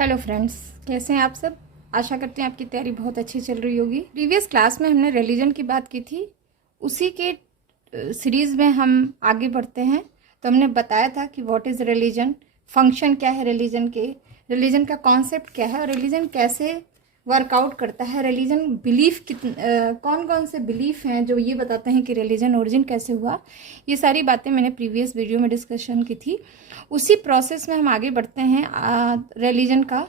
Hello friends, कैसे हैं आप सब। आशा करते हैं आपकी तैयारी बहुत अच्छी चल रही होगी। प्रीवियस क्लास में हमने रिलीजन की बात की थी, उसी के सीरीज़ में हम आगे बढ़ते हैं। तो हमने बताया था कि व्हाट इज़ रिलीजन, फंक्शन क्या है रिलीजन के, रिलीजन का कॉन्सेप्ट क्या है और रिलीजन कैसे वर्कआउट करता है। रिलीजन बिलीफ कौन कौन से बिलीफ हैं जो ये बताते हैं कि रिलीजन ओरिजिन कैसे हुआ। ये सारी बातें मैंने प्रीवियस वीडियो में डिस्कशन की थी। उसी प्रोसेस में हम आगे बढ़ते हैं रिलीजन का,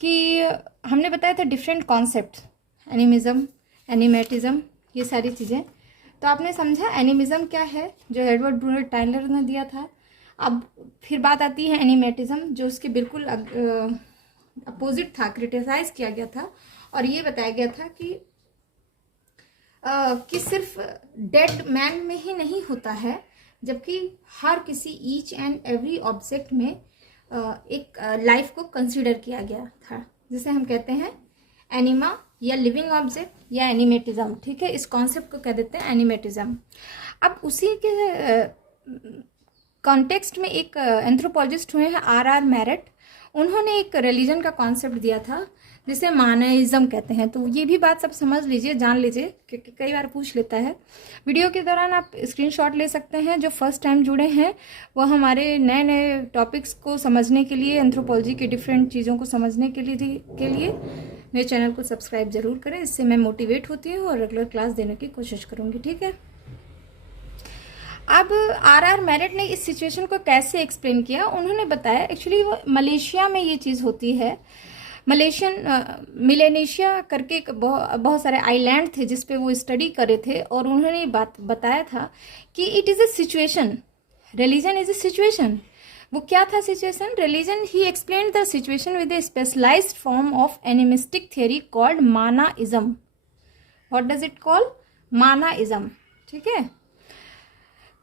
कि हमने बताया था डिफरेंट कॉन्सेप्ट, एनिमिज्म, एनिमेटिज्म, ये सारी चीज़ें। तो आपने समझा एनिमिज्म क्या है जो एडवर्ड ब्रूनर टाइलर ने दिया था। अब फिर बात आती है एनिमेटिज्म, जो उसके बिल्कुल अपोजिट था, क्रिटिसाइज किया गया था और ये बताया गया था कि सिर्फ डेड मैन में ही नहीं होता है, जबकि हर किसी ईच एंड एवरी ऑब्जेक्ट में एक लाइफ को कंसीडर किया गया था, जिसे हम कहते हैं एनिमा या लिविंग ऑब्जेक्ट या एनिमेटिज्म। ठीक है, इस कॉन्सेप्ट को कह देते हैं एनिमेटिज्म। अब उसी के कॉन्टेक्स्ट में एक एंथ्रोपोलॉजिस्ट हुए हैं आर मैरेट, उन्होंने एक रिलीजन का कॉन्सेप्ट दिया था जिसे मानाइज्म कहते हैं। तो ये भी बात सब समझ लीजिए, जान लीजिए, क्योंकि कई बार पूछ लेता है। वीडियो के दौरान आप स्क्रीनशॉट ले सकते हैं। जो फर्स्ट टाइम जुड़े हैं वो हमारे नए नए टॉपिक्स को समझने के लिए, एंथ्रोपोलॉजी की डिफरेंट चीज़ों को समझने के लिए मेरे चैनल को सब्सक्राइब जरूर करें। इससे मैं मोटिवेट होती हूँ और रेगुलर क्लास देने की कोशिश करूँगी। ठीक है, अब आर मैरेट ने इस सिचुएशन को कैसे एक्सप्लेन किया। उन्होंने बताया एक्चुअली मलेशिया में ये चीज़ होती है। मिलेनेशिया करके बहुत सारे आइलैंड थे जिस पे वो स्टडी करे थे, और उन्होंने ये बात बताया था कि it is a situation, religion is a situation. वो क्या था situation? Religion, he explain the situation with a specialized form of animistic theory called manaism. What does it call? Manaism. ठीक है,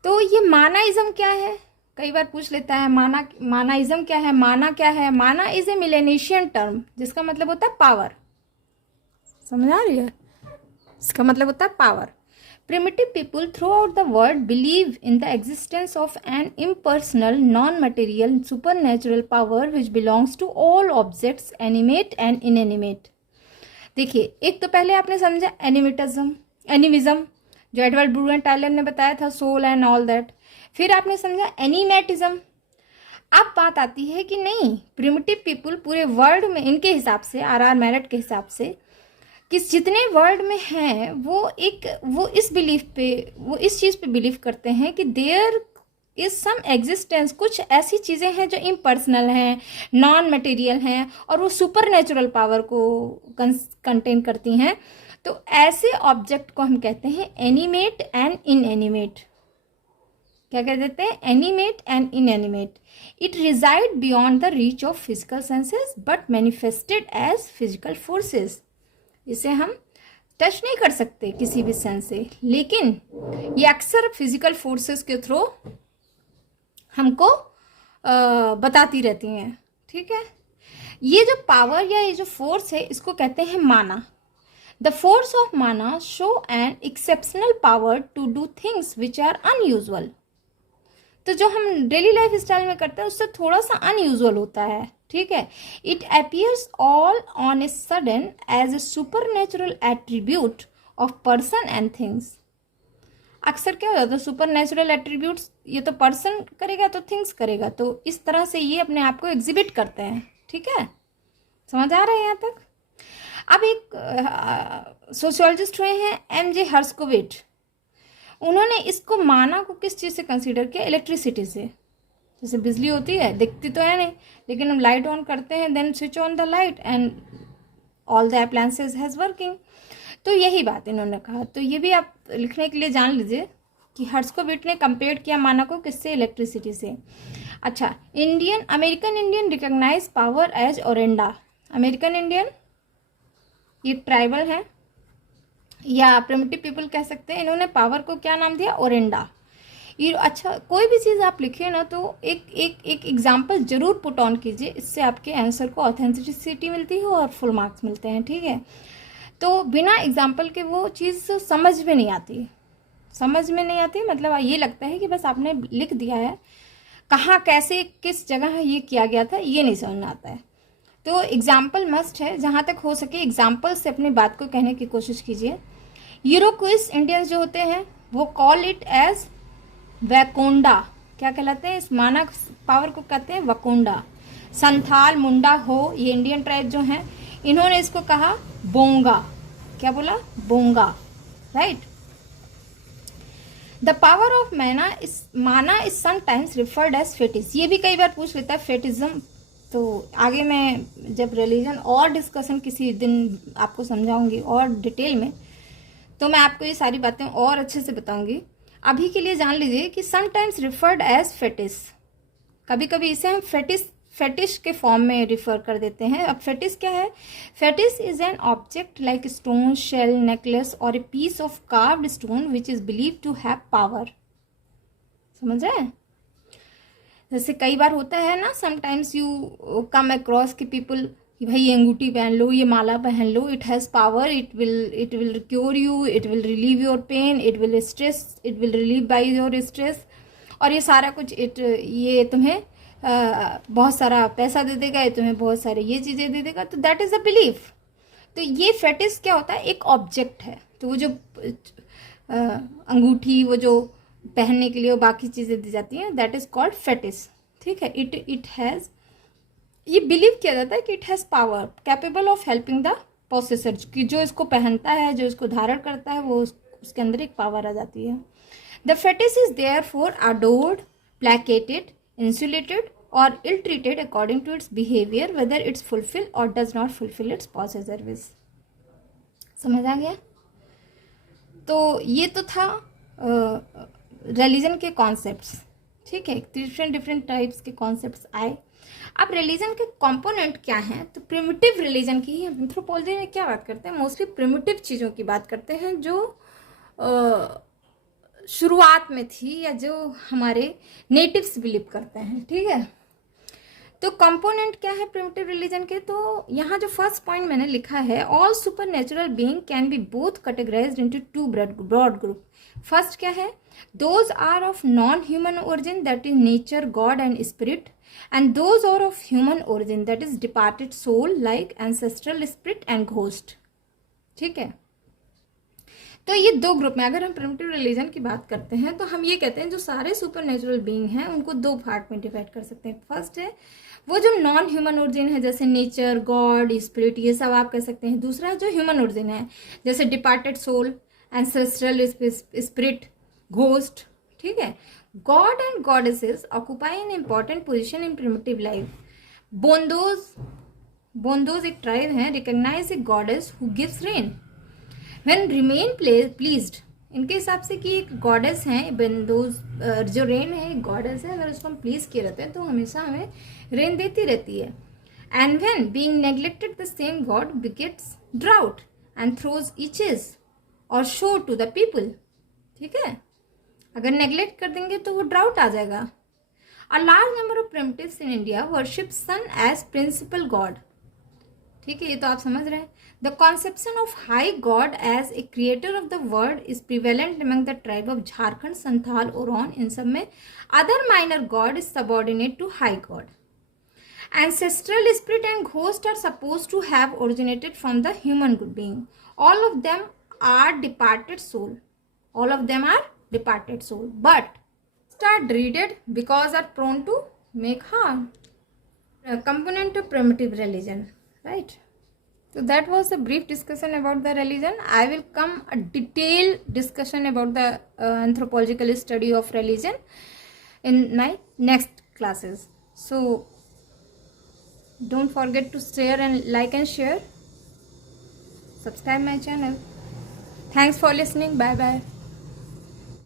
तो ये मानाइज्म क्या है? कई बार पूछ लेता है मानाइज्म क्या है, माना क्या है। माना इज ए मिलेनेशियन टर्म जिसका मतलब होता है पावर। समझ आ रही है? इसका मतलब होता है power. Primitive people throughout the world believe in the existence of an impersonal non material supernatural power which belongs to all objects animate and inanimate. देखिए, एक तो पहले आपने समझा एनिमिज्म जो एडवर्ड ब्रूनर टाइलर ने बताया था, सोल एंड ऑल दैट। फिर आपने समझा एनिमेटिज्म। अब बात आती है कि नहीं, प्रिमिटिव पीपल पूरे वर्ल्ड में, इनके हिसाब से, आर मैरेट के हिसाब से, कि जितने वर्ल्ड में हैं वो इस चीज़ पे बिलीव करते हैं कि देयर इज सम एग्जिस्टेंस, कुछ ऐसी चीज़ें हैं जो इम्पर्सनल हैं, नॉन मटेरियल हैं और वो सुपर नेचुरल पावर को कंटेन करती हैं। तो ऐसे ऑब्जेक्ट को हम कहते हैं एनिमेट एंड इनएनिमेट। क्या कह देते हैं? Animate and inanimate. It resides beyond the reach of physical senses but manifested as physical forces. इसे हम टच नहीं कर सकते किसी भी सेंस से, लेकिन ये अक्सर फिजिकल फोर्सेस के थ्रू हमको बताती रहती हैं। ठीक है, ये जो पावर या ये जो फोर्स है इसको कहते हैं mana. The force of mana show an exceptional power to do things which are unusual. तो जो हम डेली लाइफ स्टाइल में करते हैं उससे थोड़ा सा अनयूजुअल होता है। ठीक है, it appears all on a sudden as a supernatural attribute of person and things. अक्सर क्या हो जाता है, सुपर नेचुरल एट्रीब्यूट्स ये तो पर्सन करेगा तो थिंग्स करेगा, तो इस तरह से ये अपने आप को एग्जिबिट करते हैं। ठीक है, समझ आ रहा है यहाँ तक? अब एक सोशियोलॉजिस्ट हुए हैं एम.जे. हर्स्कोविट, उन्होंने इसको माना को किस चीज़ से कंसीडर किया? इलेक्ट्रिसिटी से। जैसे बिजली होती है, दिखती तो है नहीं, लेकिन हम लाइट ऑन करते हैं, then switch on the light and all the appliances has working. तो यही बात इन्होंने कहा। तो ये भी आप लिखने के लिए जान लीजिए कि हर्स्कोविट ने कंपेयर किया माना को किससे? इलेक्ट्रिसिटी से। अच्छा, American Indian recognise power as orenda. American Indian ये ट्राइबल है या प्रिमिटिव पीपल कह सकते हैं, इन्होंने पावर को क्या नाम दिया? ओरेंडा। ये अच्छा, कोई भी चीज़ आप लिखिए ना तो एक एग्जाम्पल जरूर पुट ऑन कीजिए, इससे आपके आंसर को ऑथेंटिसिटी मिलती है और फुल मार्क्स मिलते हैं। ठीक है, तो बिना एग्जाम्पल के वो चीज़ समझ में नहीं आती। मतलब ये लगता है कि बस आपने लिख दिया है, कहाँ कैसे किस जगह ये किया गया था ये नहीं समझ में आता है। तो एग्जाम्पल मस्ट है, जहाँ तक हो सके एग्जाम्पल से अपनी बात को कहने की कोशिश कीजिए। यूरोक्विस इंडियंस जो होते हैं वो कॉल इट एज वैकोंडा, क्या कहलाते हैं, इस माना पावर को कहते हैं वकोंडा। संथाल, मुंडा हो, ये इंडियन ट्राइब जो हैं, इन्होंने इसको कहा बोंगा, क्या बोला, bonga, right. The power of mana is sometimes referred as fetish, ये भी कई बार पूछ लेता है फेटिज्म। तो आगे मैं जब रिलीजन और डिस्कशन किसी दिन आपको समझाऊंगी और डिटेल में, तो मैं आपको ये सारी बातें और अच्छे से बताऊंगी। अभी के लिए जान लीजिए कि समटाइम्स रिफर्ड एज फेटिस, कभी कभी इसे हम फेटिश के फॉर्म में रिफर कर देते हैं। अब फेटिस क्या है? Fetish is an object like stone, shell, necklace और a piece of carved stone which is believe to have power. समझ रहे हैं? जैसे कई बार होता है ना, समटाइम्स यू कम अक्रॉस कि पीपल कि भाई ये अंगूठी पहन लो, ये माला पहन लो, it has power, it will cure you, it will relieve your pain, it will relieve by your stress, और ये सारा कुछ ये तुम्हें बहुत सारा पैसा दे देगा, ये तुम्हें बहुत सारे ये चीज़ें दे देगा। तो दैट इज़ अ बिलीफ। तो ये फेटिस क्या होता है? एक ऑब्जेक्ट है। तो वो जो अंगूठी, वो जो पहनने के लिए वो बाकी चीज़ें दी जाती हैं, दैट इज कॉल्ड फेटिस। ठीक है। इट हैज़, ये बिलीव किया जाता है कि it has power capable of helping the possessor, कि जो इसको पहनता है, जो इसको धारण करता है, वो उसके अंदर एक पावर आ जाती है। The fetish is there for adored, placated, insulted और ill treated according to its behaviour, whether it's fulfil और does not fulfil its possessor wish. समझ आ गया? तो ये तो था रिलीजन के कॉन्सेप्ट्स। ठीक है, डिफरेंट टाइप्स के कॉन्सेप्ट्स आए। अब रिलीजन के कंपोनेंट क्या हैं? तो प्रिमिटिव रिलीजन की एंथ्रोपोलॉजी में क्या बात करते हैं? मोस्टली प्रिमिटिव चीज़ों की बात करते हैं, जो शुरुआत में थी या जो हमारे नेटिव्स बिलीव करते हैं। ठीक है। तो कंपोनेंट क्या है प्रिमिटिव रिलीजन के? तो यहाँ जो फर्स्ट पॉइंट मैंने लिखा है, all supernatural being can be both categorised into two broad group. First क्या है? Those are of non human origin, that is nature, god and spirit, and those are of human origin, that is departed soul like ancestral spirit and ghost। ठीक है। तो ये दो group में अगर हम प्रिमिटिव रिलीजन की बात करते हैं, तो हम ये कहते हैं जो सारे सुपर नेचुरल बीइंग हैं उनको दो पार्ट में डिवाइड कर सकते हैं। फर्स्ट है वो जो नॉन ह्यूमन ओरिजिन है, जैसे नेचर, गॉड, स्पिरिट, ये सब आप कह सकते हैं। दूसरा है जो ह्यूमन ओरिजिन है, जैसे departed soul, ancestral spirit, ghost. ठीक है। God and goddesses occupy an important position in primitive life. Bondos एक ट्राइब है, recognize a goddess who gives rain. When remain pleased, इनके हिसाब से कि एक गॉडेस है, बंदोज जो रेन है एक गॉडेस है, अगर उसको हम प्लीज किए रहते हैं तो हमेशा हमें रेन देती रहती है। And when being neglected, the same god begets drought and throws itches or show to the people. ठीक है। अगर नेग्लेक्ट कर देंगे तो वो ड्राउट आ जाएगा। A large number of primitives in India worship sun as principal god. ठीक है, ये तो आप समझ रहे हैं। The conception of high god as a creator of the world is prevalent among the tribe of Jharkhand, Santhal, Oraon. इन सब में other minor god is subordinate to high god. Ancestral spirit and ghost are supposed to have originated from the human being. All of them are departed soul. All of them are departed soul, but are dreaded because are prone to make harm. A component of primitive religion, right? So that was a brief discussion about the religion. I will come a detailed discussion about the anthropological study of religion in my next classes. So don't forget to share and like and share. Subscribe my channel. Thanks for listening. Bye bye.